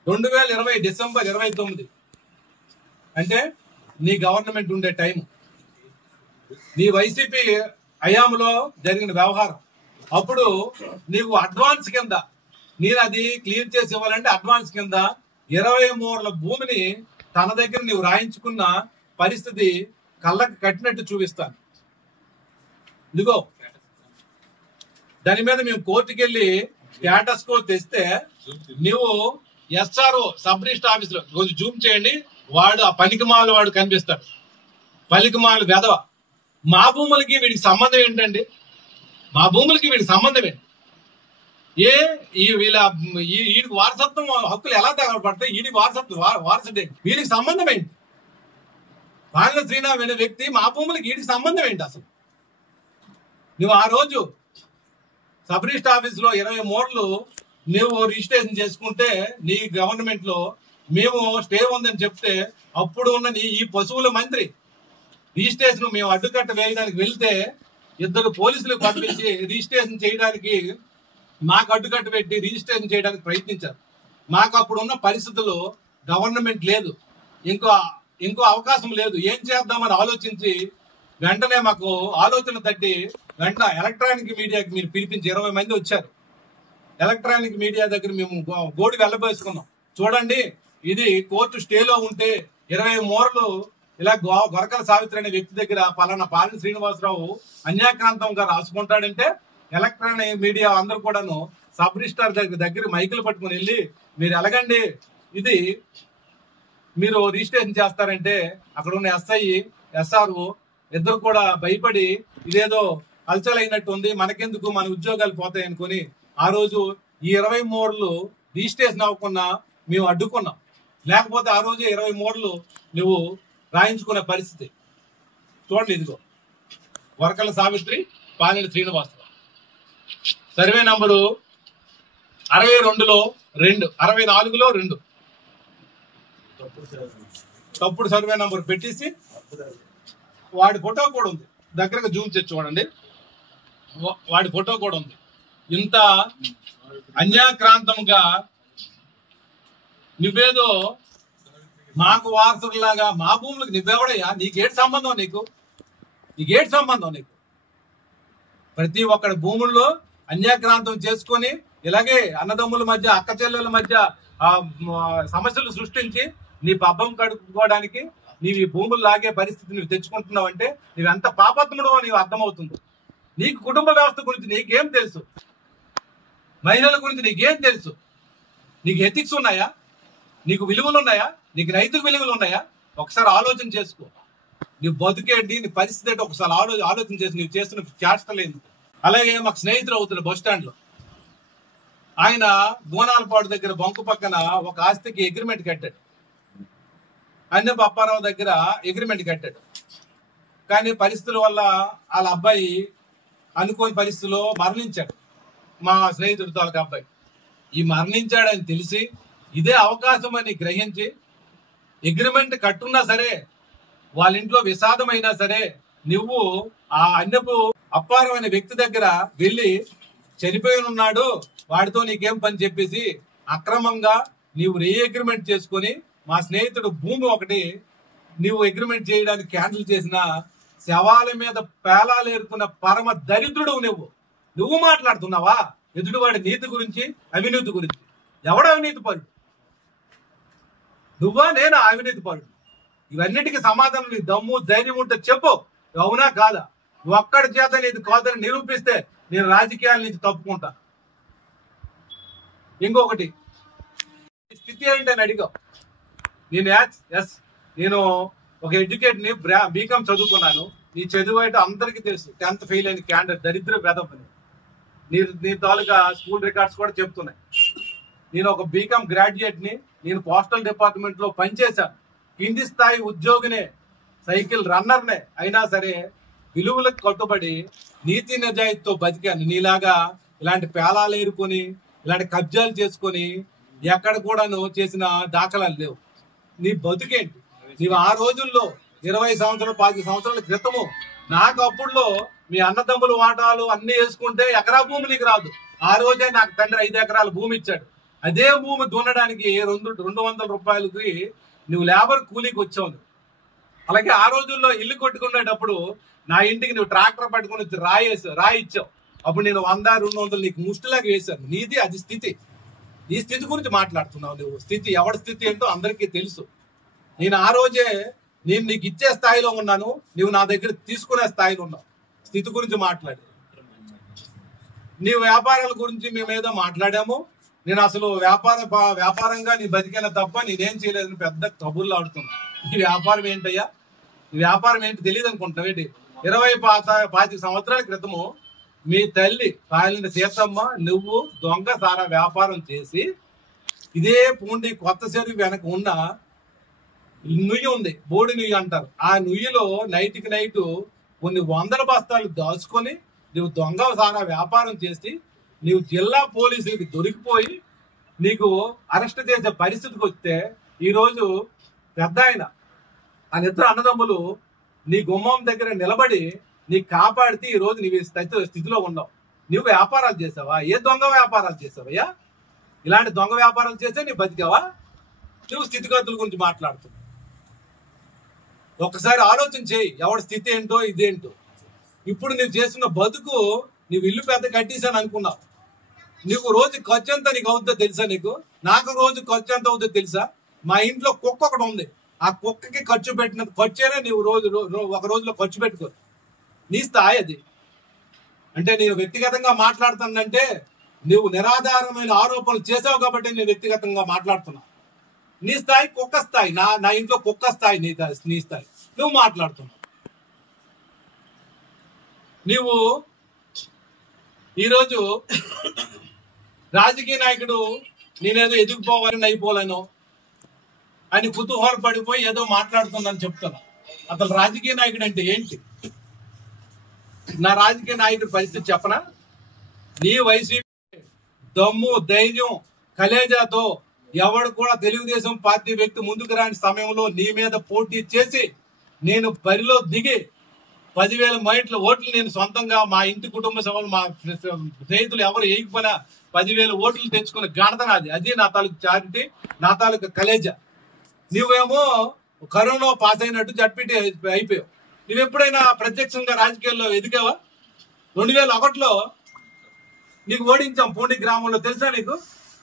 2020 డిసెంబర్ 29, అంటే నీ గవర్నమెంట్ ఉండే టైం, నీ వైసీపీ హయాంలో జరిగిన వ్యవహారం. అప్పుడు నీకు అడ్వాన్స్ కింద, నేను అది క్లియర్ చేసి ఇవ్వాలంటే అడ్వాన్స్ కింద 20 మూరల భూమిని తన దగ్గర నీవు రాయించుకున్న పరిస్థితి కళ్ళకి కట్టినట్టు చూపిస్తాను. ఇదిగో దాని మీద మేము కోర్టుకి వెళ్ళి స్టేటస్ కో తెస్తే, నువ్వు ఎస్ఆర్ఓ సబ్ రిజిస్టర్ ఆఫీస్ లో కొంచెం జూమ్ చేయండి, వాడు ఆ పనికిమాల వాడు కనిపిస్తాడు, పలికిమాల వెధవ. మా భూములకి వీడికి సంబంధం ఏంటండి? మా భూములకి వీడికి సంబంధం ఏంటి? వీడికి వారసత్వం హక్కులు ఎలా పడతాయి? వీడికి వారసుడు ఏంటి? వీడికి సంబంధం ఏంటి? పాలన శ్రీనాథ్ అనే వ్యక్తి మా భూములకి వీడికి సంబంధం ఏంటి అసలు? నువ్వు ఆ రోజు సబ్ రిజిస్టర్ ఆఫీస్ లో 20 మూరలు నువ్వు రిజిస్ట్రేషన్ చేసుకుంటే, నీ గవర్నమెంట్ లో మేము స్టే ఉందని చెప్తే, అప్పుడు ఉన్న ఈ పశువుల మంత్రి రిజిస్ట్రేషన్ మేము అడ్డుకట్ట వేయడానికి వెళ్తే, 2 పోలీసులకు పంపించి రిజిస్ట్రేషన్ చేయడానికి మాకు అడ్డుకట్ట పెట్టి రిజిస్ట్రేషన్ చేయడానికి ప్రయత్నించారు. మాకు అప్పుడున్న పరిస్థితుల్లో గవర్నమెంట్ లేదు, ఇంకో అవకాశం లేదు. ఏం చేద్దామని ఆలోచించి వెంటనే మాకు ఆలోచన తట్టి ఎలక్ట్రానిక్ మీడియాకి మీరు పిలిపించి 20 మంది వచ్చారు. ఎలక్ట్రానిక్ మీడియా దగ్గర మేము గోడి వెళ్ళబోసుకున్నాం. చూడండి, ఇది కోర్టు స్టేలో ఉంటే 20 మూరలు ఇలా గొరకల సావిత్రి అనే వ్యక్తి దగ్గర పలానా పాలన శ్రీనివాసరావు అన్యాక్రాంతంగా రాసుకుంటాడంటే, ఎలక్ట్రానిక్ మీడియా అందరూ కూడాను సబ్ రిజిస్టర్ దగ్గర మైకులు పట్టుకుని వెళ్ళి, మీరు ఎలాగండి ఇది మీరు రిజిస్ట్రేషన్ చేస్తారంటే, అక్కడ ఉన్న ఎస్ఐ ఎస్ఆర్ఓ ఇద్దరు కూడా భయపడి, ఇదేదో హల్చల్ అయినట్టు ఉంది, మనకెందుకు, మన ఉద్యోగాలు పోతాయి అనుకుని ఆ రోజు ఈ 20 మూరలు రిజిస్ట్రేషన్ అవ్వకుండా మేము అడ్డుకున్నాం. లేకపోతే ఆ రోజు 20 మూరలు నువ్వు రాయించుకునే పరిస్థితి. చూడండి, ఇదిగో వరకల సావిత్రి పాలెన శ్రీనివాసరావు, సర్వే నంబరు 62లో 2, 64లో 2, తప్పుడు సర్వే నంబర్ పెట్టేసి వాడి ఫోటో కూడా ఉంది. దగ్గరగా జూమ్ చేసి చూడండి, వాడి ఫోటో కూడా ఉంది. ఇంత అన్యాక్రాంతంగా నువ్వేదో మాకు వారసులాగా మా భూములకు నువ్వెవడయ్యా? నీకేటి సంబంధం? నీకేటి సంబంధం? ప్రతి ఒక్కడి భూముల్లో అన్యాక్రాంతం చేసుకొని ఇలాగే అన్నదమ్ముల మధ్య, అక్క చెల్లెల మధ్య సమస్యలు సృష్టించి నీ పబ్బం కడుక్కోవడానికి నీవు భూములు లాగే పరిస్థితి నువ్వు తెచ్చుకుంటున్నావు అంటే నువ్వెంత పాపాత్ముడో నీవు అర్థమవుతుంది. నీకు కుటుంబ వ్యవస్థ గురించి నీకేం తెలుసు? మహిళల గురించి నీకేం తెలుసు? నీకు ఎథిక్స్ ఉన్నాయా? నీకు విలువలు ఉన్నాయా? నీకు నైతిక విలువలు ఉన్నాయా? ఒకసారి ఆలోచన చేసుకో. నీ బతుకేంటి, నీ పరిస్థితి ఏంటి ఒకసారి ఆలోచన చేసి నువ్వు చేస్తున్న చేష్టలేదు. అలాగే మాకు స్నేహితులు అవుతున్న బస్ స్టాండ్ లో ఆయన బోనాలపాడు దగ్గర బంకు పక్కన ఒక ఆస్తికి అగ్రిమెంట్ కట్టాడు. అన్నపు అప్పారావు దగ్గర అగ్రిమెంట్ కట్టాడు. కానీ పరిస్థితుల వల్ల వాళ్ళ అబ్బాయి అనుకోని పరిస్థితుల్లో మరణించాడు. మా స్నేహితుడి తాలూకా అబ్బాయి ఈ మరణించాడని తెలిసి ఇదే అవకాశం అని గ్రహించి అగ్రిమెంట్ కట్టున్నా సరే, వాళ్ళ ఇంట్లో విషాదమైనా సరే, నువ్వు ఆ అన్యపు అప్పారం అనే వ్యక్తి దగ్గర వెళ్ళి చనిపోయి ఉన్నాడు, వాడితో నీకేం పని చెప్పేసి అక్రమంగా నీవు రీ అగ్రిమెంట్ చేసుకొని మా స్నేహితుడు భూమి ఒకటి నీవు అగ్రిమెంట్ చేయడానికి క్యాన్సిల్ చేసిన శవాల మీద పేలాలు ఏరుకున్న పరమ దరిద్రుడు నువ్వు మాట్లాడుతున్నావా ఎదుటివాడి నీతి గురించి, అవినీతి గురించి? ఎవడు అవినీతి పరుడు? నువ్వా నేనా అవినీతి పరుడు? ఇవన్నిటికీ సమాధానం నీ దమ్ము ధైర్యం ఉంటే చెప్పు, అవునా కాదా? ఒక్కడి చేత నీది కాదని నిరూపిస్తే నేను రాజకీయాల నుంచి తప్పుకుంటా. ఇంకొకటి, స్థితి ఏంటని అడిగావు. నేను ఒక ఎడ్యుకేట్ ని బీకామ్ చదువుకున్నాను. నీ చదువు అయితే అందరికీ తెలుసు, 10th ఫెయిల్ అయిన క్యాండిడేట్ దరిద్ర వెదవని నీ తాలూకా స్కూల్ రికార్డ్స్ కూడా చెప్తున్నాయి. నేను ఒక బీకామ్ గ్రాడ్యుయేట్ ని, నేను పోస్టల్ డిపార్ట్మెంట్ లో పనిచేశాను. కింది స్థాయి ఉద్యోగినే, సైకిల్ రన్నర్నే, అయినా సరే విలువలకు కట్టుబడి నీతి నిజాయితీతో బతికాను. నీలాగా ఇలాంటి పేలాలు ఏరుకొని ఇలాంటి కబ్జాలు చేసుకొని ఎక్కడ కూడాను చేసిన దాఖలాలు లేవు. నీ బతుకేంటి? నీవు ఆ రోజుల్లో 20 సంవత్సరాలు 10 సంవత్సరాల క్రితము నాకు అప్పుడులో మీ అన్నదమ్ములు వాటాలు అన్ని వేసుకుంటే ఎకరా భూమి నీకు రాదు. ఆ రోజే నాకు తండ్రి 5 ఎకరాల భూమి ఇచ్చాడు. అదే భూమి దున్నడానికి 200 రూపాయలకి నువ్వు లేబర్ కూలీకి వచ్చావు. అలాగే ఆ రోజుల్లో ఇల్లు కొట్టుకునేటప్పుడు నా ఇంటికి నువ్వు ట్రాక్టర్ పట్టుకుని వచ్చి రాయి ఇచ్చావు. అప్పుడు నేను 100-200 నీకు ముష్టిలాగా వేశాను. నీది అది స్థితి. నీ స్థితి గురించి మాట్లాడుతున్నావు నువ్వు. స్థితి ఎవరి స్థితి ఏంటో అందరికీ తెలుసు. నేను ఆ రోజే నేను నీకు ఇచ్చే స్థాయిలో ఉన్నాను, నువ్వు నా దగ్గర తీసుకునే స్థాయిలో ఉన్నావు. స్థితి గురించి మాట్లాడి నీ వ్యాపారాల గురించి మేమేదో మాట్లాడాము. నేను అసలు వ్యాపారంగా నీ బతికిన తప్ప నేనేం చేయలేదని పెద్ద కబుర్లు ఆడుతున్నా. ఈ వ్యాపారం ఏంటయ్యా? ఈ వ్యాపారం ఏంటి తెలియదు అనుకుంటావు ఏంటి? 20-25 సంవత్సరాల క్రితము మీ తల్లి పాలిన సీతమ్మ నువ్వు దొంగ సారా వ్యాపారం చేసి ఇదే పూండి కొత్త చెరువు వెనక ఉన్న నుయ్యి ఉంది, బోడి నుయ్యి అంటారు. ఆ నుయ్యిలో నైట్కి నైట్ కొన్ని 100 బస్తాలు దాచుకొని నువ్వు దొంగ సారా వ్యాపారం చేసి నీవు జిల్లా పోలీసులకి దొరికిపోయి నీకు అరెస్ట్ చేసే పరిస్థితికి వస్తే ఈరోజు పెద్ద ఆయన ఆ ఇద్దరు అన్నదమ్ములు నీ గుమ్మం దగ్గర నిలబడి నీకు కాపాడితే ఈ రోజు నీవు స్థితిలో ఉన్నావు. నువ్వు వ్యాపారాలు చేసావా? ఏ దొంగ వ్యాపారాలు చేసావయ్యా? ఇలాంటి దొంగ వ్యాపారాలు చేస్తే నీ బతికావా? నువ్వు స్థితిగతుల గురించి మాట్లాడుతున్నావు. ఒక్కసారి ఆలోచన చేయి, ఎవరి స్థితి ఏంటో ఇదేంటో. ఇప్పుడు నువ్వు చేస్తున్న బతుకు, నువ్వు ఇల్లు పెద్ద కట్టేసాను అనుకున్నావు. నీకు రోజు ఖర్చు ఎంత నీకు అవుతుందో తెలుసా? నాకు రోజు ఖర్చు ఎంత అవుతుందో తెలుసా? మా ఇంట్లో కుక్క ఒకటి ఉంది. ఆ కుక్కకి ఖర్చు పెట్టినంత ఖర్చైనా నువ్వు ఒక రోజులో ఖర్చు పెట్టుకో. నీ స్థాయి అది. అంటే నేను వ్యక్తిగతంగా మాట్లాడుతానంటే నువ్వు నిరాధారమైన ఆరోపణలు చేసావు కాబట్టి నేను వ్యక్తిగతంగా మాట్లాడుతున్నా. నీ స్థాయి కుక్క స్థాయి, నా ఇంట్లో కుక్క స్థాయి నీ స్థాయి. నువ్వు మాట్లాడుతున్నావు. నీవు ఈరోజు రాజకీయ నాయకుడు నేనేదో ఎదిగిపోవాలని అయిపోలేను అని కుతూహల పడిపోయి ఏదో మాట్లాడుతుందని చెప్తున్నా. అసలు రాజకీయ నాయకుడు అంటే ఏంటి? నా రాజకీయ నాయకుడి పరిస్థితి చెప్పనా? నీ వైసీపీ దమ్ము ధైర్యం కలేజాతో ఎవడు కూడా తెలుగుదేశం పార్టీ వ్యక్తి ముందుకు రాని సమయంలో నీ మీద పోటీ చేసి నేను బరిలో దిగి 10,000 ఓట్లు నేను సొంతంగా మా ఇంటి కుటుంబ సభ్యులు మా స్నేహితులు ఎవరు వేయకపోయినా 10,000 ఓట్లు తెచ్చుకున్న ఘనత నాది. అది నా తాలూకు చారిటీ, నా తాలూకు కలేజా. నువ్వేమో కరోనా పాస్ అయినట్టు జడ్పీటీ అయిపోయావు. నువ్వు ఎప్పుడైనా ప్రత్యక్షంగా రాజకీయాల్లో ఎదిగావా? 2001లో నీకు ఓడించాం పూండి గ్రామంలో, తెలుసా నీకు?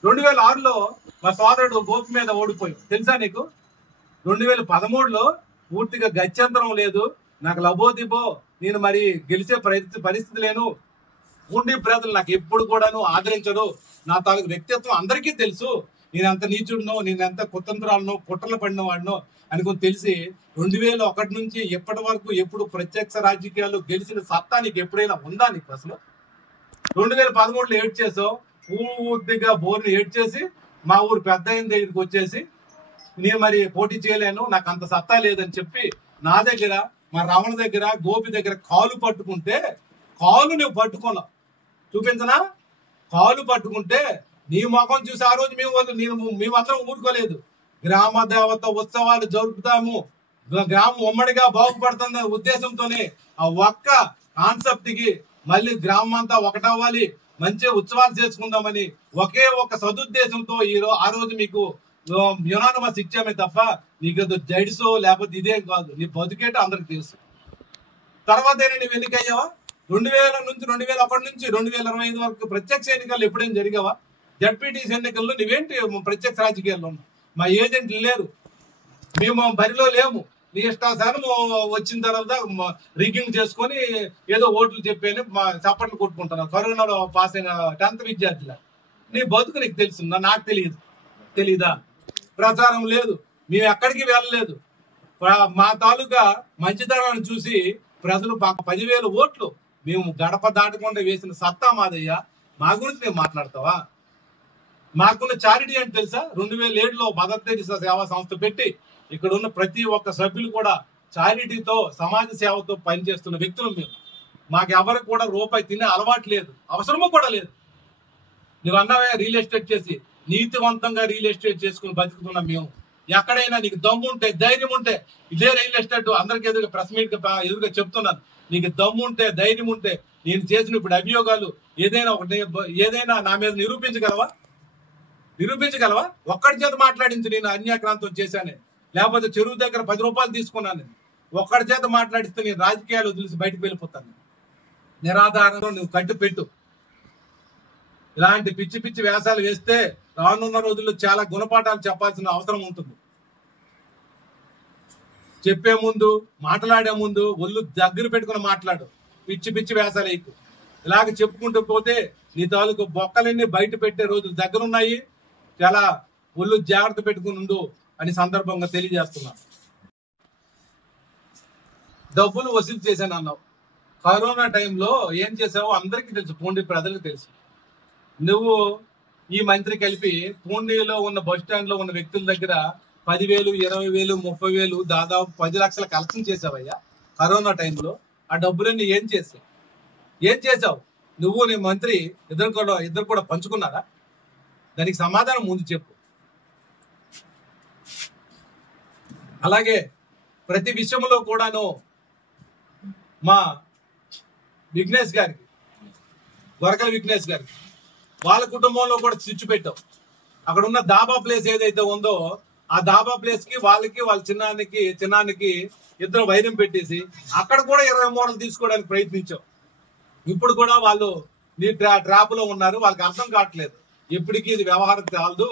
2006లో మా సోదరుడు గోపి మీద ఓడిపోయావు, తెలుసా నీకు? 2013లో పూర్తిగా గత్యంతరం లేదు, నాకు లబోదిబో నేను మరి గెలిచే పరిస్థితి లేను. పూండి ప్రజలు నాకు ఎప్పుడు కూడాను ఆదరించడు. నా తాలూకు వ్యక్తిత్వం అందరికీ తెలుసు. నేనెంత నీచుడినో, నేనెంత కుతంత్రాలనో, కుట్రలు పడిన వాడినో అనుకుని తెలిసి 2001 నుంచి ఎప్పటి వరకు ఎప్పుడు ప్రత్యక్ష రాజకీయాల్లో గెలిచిన సత్తా నీకు ఎప్పుడైనా ఉందా నీకు అసలు? 2013లో ఏడ్ చేసావు, పూర్తిగా బోర్ని ఏడ్ చేసి మా ఊరు పెద్ద అయిన దగ్గరికి వచ్చేసి నేను మరి పోటీ చేయలేను, నాకు అంత సత్తా లేదని చెప్పి నా దగ్గర, మా రమణ దగ్గర, గోపి దగ్గర కాలు పట్టుకుంటే, కాలు నువ్వు పట్టుకున్నావు. చూపించనా? కాలు పట్టుకుంటే నీ ముఖం చూసి ఆ రోజు మేమందరం ఊరుకోలేదు. గ్రామ దేవత ఉత్సవాలు జరుపుతాము, గ్రామం ఉమ్మడిగా బాగుపడుతున్న ఉద్దేశంతోనే ఆ ఒక్క కాన్సెప్ట్ కి మళ్ళీ గ్రామం అంతా ఒకటవ్వాలి, మంచి ఉత్సవాలు చేసుకుందామని ఒకే ఒక సదుద్దేశంతో ఆ రోజు మీకు యునానిమస్ ఇచ్చామే తప్ప నీకు జైడ్సో లేకపోతే ఇదేం కాదు. నీ బతుకేటో అందరికి తెలుసు. తర్వాత నువ్వు ఎన్నికయ్యావా? 2000 నుంచి 2001 నుంచి 2025 వరకు ప్రత్యక్ష ఎన్నికలు ఎప్పుడైనా జరిగావా? జడ్పీటీసీ ఎన్నికల్లో నువ్వేంటి ప్రత్యక్ష రాజకీయాల్లో ఉన్నావు? మా ఏజెంట్లు లేరు, మేము బరిలో లేము. నీ ఇష్టాసారం వచ్చిన తర్వాత రిగ్గింగ్ చేసుకొని ఏదో ఓట్లు చెప్పాను చప్పట్లు కొట్టుకుంటున్నావు. కరోనాలో పాస్ అయిన 10th విద్యార్థుల నీ బతుకు నీకు తెలుసు, నాకు తెలీదా? ప్రచారం లేదు, మేము ఎక్కడికి వెళ్ళలేదు. మా తాలూకా మంచితనాన్ని చూసి ప్రజలు 10,000 ఓట్లు మేము గడప దాటకుండా వేసిన సత్తా మాదయ్యా. మా గురించి నేను మాట్లాడతావా? మాకున్న చారిటీ అంటే తెలుసా? 2007లో మదర్ తెరీసా సేవా సంస్థ పెట్టి ఇక్కడ ఉన్న ప్రతి ఒక్క సభ్యులు కూడా చారిటీతో సమాజ సేవతో పనిచేస్తున్న వ్యక్తులు మేము. మాకు ఎవరికి కూడా రూపాయి తినే అలవాటు లేదు, అవసరము కూడా లేదు. నువ్వు అన్నావే రియల్ ఎస్టేట్ చేసి నీతివంతంగా రియల్ ఎస్టేట్ చేసుకుని బతుకుతున్నాం మేము. ఎక్కడైనా నీకు దమ్ము ఉంటే ధైర్యం ఉంటే ఇదే రియల్ ఎస్టేట్ అందరికి ఎదురుగా ప్రెస్ మీట్ ఎదురుగా చెప్తున్నాను. నీకు దమ్ము ఉంటే ధైర్యం ఉంటే నేను చేసిన ఇప్పుడు అభియోగాలు ఏదైనా నా మీద నిరూపించగలవా? ఒక్కడి చేత మాట్లాడించి నేను అన్యాక్రాంతం చేశానే, లేకపోతే చెరువు దగ్గర 10 రూపాయలు తీసుకున్నాను. ఒక్కడి చేత మాట్లాడిస్తే నేను రాజకీయాలు వదిలేసి బయటకు వెళ్ళిపోతాను. నిరాధారంలో నువ్వు కట్టు పెట్టు. ఇలాంటి పిచ్చి పిచ్చి వేషాలు వేస్తే రానున్న రోజుల్లో చాలా గుణపాఠాలు చెప్పాల్సిన అవసరం ఉంటుంది. చెప్పే ముందు మాట్లాడే ముందు ఒళ్ళు దగ్గర పెట్టుకుని మాట్లాడు. పిచ్చి పిచ్చి వేషాలు వేయకు. ఇలాగ చెప్పుకుంటూ పోతే నీ తాలూకు బొక్కలన్నీ బయట పెట్టే రోజులు దగ్గరున్నాయి. చాలా ఒళ్ళు జాగ్రత్త పెట్టుకుని ఉండు అని సందర్భంగా తెలియజేస్తున్నాను. డబ్బులు వసూలు చేశాను అన్నావు. కరోనా టైంలో ఏం చేసావో అందరికీ తెలుసు, పూండి ప్రజలకు తెలుసు. నువ్వు ఈ మంత్రి కలిపి పూండిలో ఉన్న బస్ స్టాండ్ లో ఉన్న వ్యక్తుల దగ్గర 10,000, 20,000, 30,000 దాదాపు 10 లక్షల కలెక్షన్ చేసావయ్యా కరోనా టైంలో. ఆ డబ్బులన్నీ ఏం చేసావు? నువ్వు నీ మంత్రి ఇద్దరు కూడా పంచుకున్నారా? దానికి సమాధానం ముందు చెప్పు. అలాగే ప్రతి విషయంలో కూడాను మా విఘ్నేష్ గారికి, గొరకల విఘ్నేష్ గారికి వాళ్ళ కుటుంబంలో కూడా స్విచ్ పెట్టావు. అక్కడ ఉన్న దాబా ప్లేస్ ఏదైతే ఉందో ఆ దాబా ప్లేస్ కి వాళ్ళ చిన్నానికి ఇద్దరు వైరం పెట్టేసి అక్కడ కూడా 20 మూరలు తీసుకోవడానికి ప్రయత్నించావు. ఇప్పుడు కూడా వాళ్ళు నీ ట్రాప్ లో ఉన్నారు. వాళ్ళకి అర్థం కావట్లేదు, ఎప్పటికీ ఇది వ్యవహారం కాదు,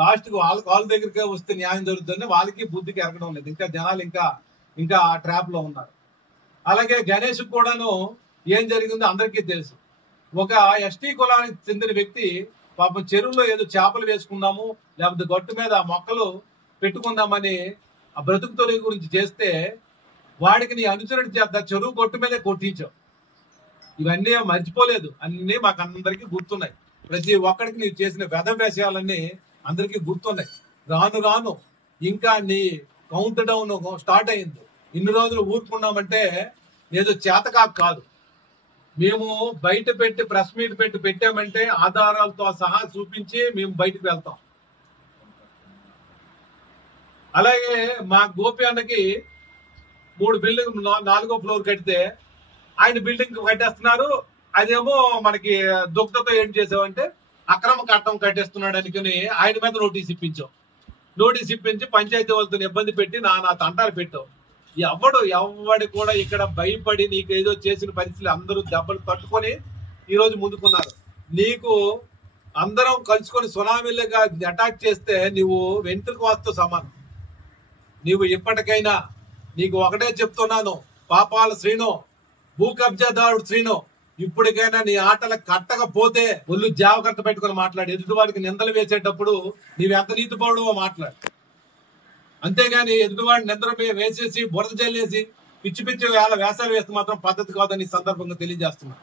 లాస్ట్ కు వాళ్ళ దగ్గరికి వస్తే న్యాయం జరుగుతుందని వాళ్ళకి బుద్ధికి ఎరగడం లేదు. ఇంకా జనాలు ఇంకా ఆ ట్రాప్ లో ఉన్నారు. అలాగే గణేష్ కూడాను ఏం జరిగిందో అందరికీ తెలుసు. ఒక ఎస్టీ కులానికి చెందిన వ్యక్తి పాపం చెరువులో ఏదో చేపలు వేసుకుందాము లేకపోతే గట్టు మీద మొక్కలు పెట్టుకుందామని ఆ బ్రతుకు తొలగి గురించి చేస్తే వాడికి నీ అనుచరుడి చేత చెరువు గట్టు మీదే కొట్టించావు. ఇవన్నీ మర్చిపోలేదు, అన్ని మాకు అందరికీ గుర్తున్నాయి. ప్రతి ఒక్కడికి నీవు చేసిన వేషాలన్నీ అందరికీ గుర్తున్నాయి. రాను ఇంకా నీ కౌంట్ డౌన్ స్టార్ట్ అయింది. ఇన్ని రోజులు ఊరుకున్నామంటే ఏదో చేతకాకు కాదు. మేము బయట పెట్టి ప్రెస్ మీట్ పెట్టామంటే ఆధారాలతో సహా చూపించి మేము బయటకు వెళ్తాం. అలాగే మా గోపి అన్నకి 3 బిల్డింగ్ 4వ ఫ్లోర్ కడితే ఆయన బిల్డింగ్ కట్టేస్తున్నారు. అదేమో మనకి దుగ్ధతో ఏం చేసావంటే అక్రమ కట్టం కట్టేస్తున్నాడు అనుకుని ఆయన మీద నోటీస్ ఇప్పించి పంచాయతీ వాళ్ళతో ఇబ్బంది పెట్టి నా తంటాలు పెట్టావు. ఎవడు కూడా ఇక్కడ భయపడి నీకు ఏదో చేసిన పరిస్థితులు అందరూ దెబ్బలు తట్టుకొని ఈ రోజు ముందుకున్నారు. నీకు అందరం కలుసుకొని సునామీలుగా అటాక్ చేస్తే నువ్వు వెంట్రుకు వాస్తు సమానం. నీవు ఇప్పటికైనా నీకు ఒకటే చెప్తున్నాను, పాపాల శ్రీను, భూ కబ్జాదారుడు శ్రీను, ఇప్పటికైనా నీ ఆటలు కట్టకపోతే ఒళ్ళు జాగ్రత్త పెట్టుకుని మాట్లాడు. ఎదుటివాడికి నిందలు వేసేటప్పుడు నీవెంత నీతిపరుడువో మాట్లాడు. అంతేగాని ఎదుటివాడిని నిద్ర వేసేసి బురద జల్లేసి పిచ్చి వేషాలు వేస్తే మాత్రం పద్ధతి కాదని సందర్భంగా తెలియజేస్తున్నా.